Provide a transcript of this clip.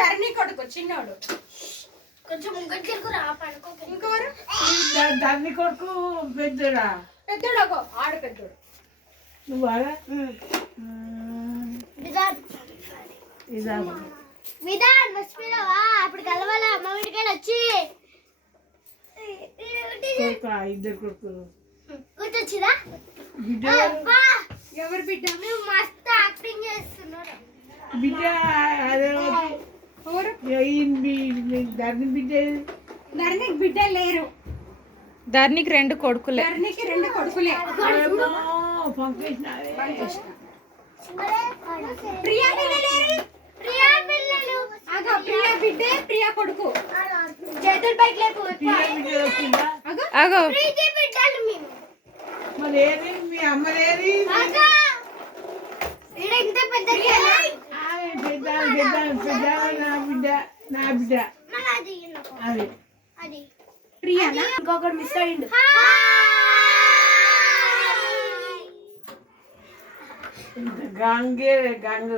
ధరణి కొడుకు చిన్నోడు. కొంచెం ముంగట్లకు రా పడుకో. ఇంకెవరు? ధరణి కొడుకు పెద్దడా? పెద్దోడు ఆడు పెద్దోడు. నువ్వా? విధాన్ మర్చిపోయావా? అప్పుడు కలవాలా అమ్మ ఇంటికి వచ్చి ఇద్దరు కొడుకులు గుర్తొచ్చిరా? ఎవరు బిడ్డ? నువ్వు మస్తు యాక్టింగ్ చేస్తున్నారు. బిడ్డ అదే ఎవరు? ధరణి బిడ్డ. ధరణికి బిడ్డ లేరు. ధరణికి 2 కొడుకులే. ధరణికి 2 కొడుకులే. ప్రియా పిల్లలేరు. ప్రియా బిడ్డ ప్రియా కొడుకు. చేతుల బైక్ లేపు. అగో మరి ఏది మీ అమ్మలేది? ఇంత పెద్ద నా బిడ్డ అది ప్రియా ఇంకొకటి మిస్ అయ్యిండు. గంగే గంగ